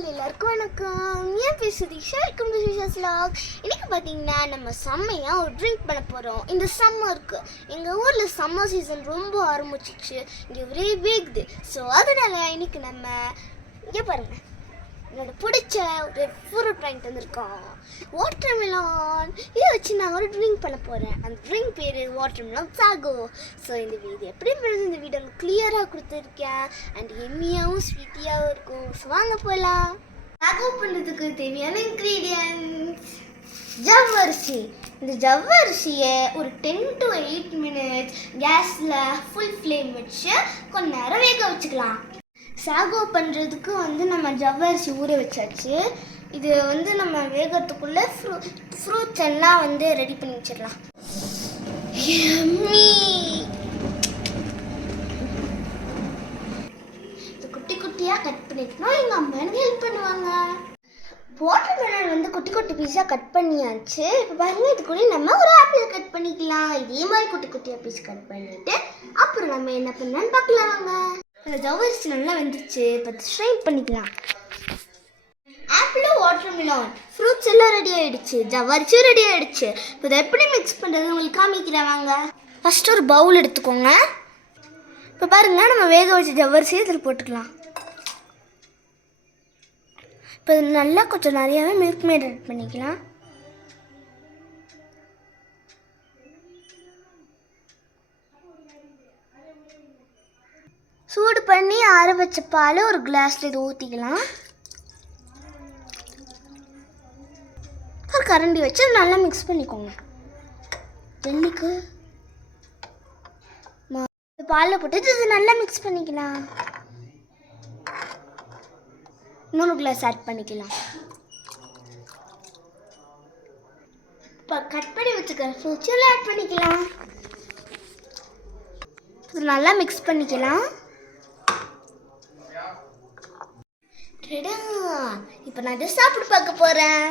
Hi எல்லாருக்கும் வணக்கம். ஏன் பேசுது ஷேர்க்கும் வ்ளாக். இன்னைக்கு பார்த்தீங்கன்னா நம்ம செம்மையாக ஒரு ட்ரிங்க் பண்ண போகிறோம். இந்த சம்மருக்கு எங்கள் ஊரில் சம்மர் சீசன் ரொம்ப ஆரம்பிச்சிச்சு, இங்கே ஒரே வேகுது. ஸோ அதனால இன்னைக்கு நம்ம இங்கே பாருங்கள், என்னோட பிடிச்ச ஒரு ஃப்ரூட் வாங்கிட்டு வந்திருக்கோம், வாட்டர் மெலான். இதை வச்சு நான் ஒரு ட்ரிங்க் பண்ண போகிறேன். அந்த ட்ரிங்க் பேர் வாட்டர் மெலான் சாகோ. ஸோ இந்த வீடியோ எப்படி பண்ணுறது, இந்த வீடியோ கிளியராக கொடுத்துருக்கேன் அண்ட் எம்மியாகவும் ஸ்வீட்டியாகவும் இருக்கும். ஸோ வாங்க போகலாம். சாகோ பண்ணுறதுக்கு தேவையான இன்க்ரீடியன்ட்ஸ்: ஜவ்வரிசி. இந்த ஜவ்வரிசியை ஒரு 10 to 8 minutes கேஸில் ஃபுல் ஃப்ளேம் வச்சு கொஞ்ச நேரம் வேக வச்சுக்கலாம். சாகோ பண்ணுறதுக்கு நம்ம ஜவ்வரிசி ஊற வச்சாச்சு. இது நம்ம வேகிறதுக்குள்ளே ஃப்ரூட்ஸ் எல்லாம் ரெடி பண்ணி வச்சிடலாம். இது குட்டி குட்டியாக கட் பண்ணிக்கணும். எங்கள் அம்மா எனக்கு ஹெல்ப் பண்ணுவாங்க. வாட்டர் மெலன் குட்டி குட்டி பீஸாக கட் பண்ணியாச்சு. இப்போ பாருங்கள், இது கூட நம்ம ஒரு ஆப்பிள் கட் பண்ணிக்கலாம். இதே மாதிரி குட்டி குட்டியாக பீஸ் கட் பண்ணிவிட்டு அப்புறம் நம்ம என்ன பண்ணலான்னு பார்க்கலாம் வாங்க. இந்த ஜவ்வரிசி நல்லா வெந்துச்சு. இப்போ ஸ்ட்ரைன் பண்ணிக்கலாம். ஆப்பிளும் வாட்டர் மெலான் ஃப்ரூட்ஸ் எல்லாம் ரெடி ஆகிடுச்சு, ஜவ்வரிசியும் ரெடி ஆகிடுச்சு. இப்போ இதை எப்படி மிக்ஸ் பண்ணுறது உங்களுக்கு காமிக்கிறேன் வாங்க. ஃபஸ்ட்டு ஒரு பவுல் எடுத்துக்கோங்க. இப்போ பாருங்கள், நம்ம வேக வச்ச ஜவ்வரிசியை இதில் போட்டுக்கலாம். இப்போ இது நல்லா கொஞ்சம் நிறையாவே மில்க் மேட் ஆட் பண்ணிக்கலாம். சூடு பண்ணி ஆற வச்ச பால் ஒரு கிளாஸில் இது ஊற்றிக்கலாம். ஒரு கரண்டி வச்சு நல்லா மிக்ஸ் பண்ணிக்கோங்க. ஜெல்லிக்கு பாலில் போட்டு இது நல்லா மிக்ஸ் பண்ணிக்கலாம். இன்னொரு கிளாஸ் ஆட் பண்ணிக்கலாம். இப்போ கட் பண்ணி வச்சுக்கிற ஃப்ரூட்ஸ் எல்லாம் ஆட் பண்ணிக்கலாம். இது நல்லா மிக்ஸ் பண்ணிக்கலாம். இப்போ நான் இதை சாப்பிட்டு பார்க்க போகிறேன்.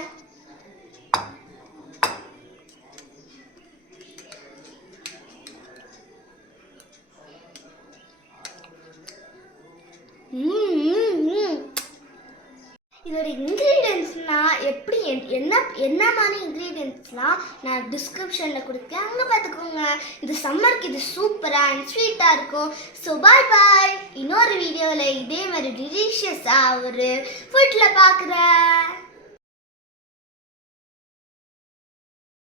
இதோட இன்க்ரீடியன்ட்ஸ்னால் எப்படி என்ன மாதிரி இன்க்ரீடியன்ட்ஸ்லாம் நான் டிஸ்கிரிப்ஷனில் கொடுத்தேன், அங்கே பார்த்துக்கோங்க. இந்த சம்மருக்கு இது சூப்பராக அண்ட் ஸ்வீட்டாக இருக்கும். ஸோ பாய் பாய். இன்னொரு வீடியோவில் இதே மாதிரி டெலிஷியஸாக ஒரு ஃபுட்டில் பார்க்குறேன்.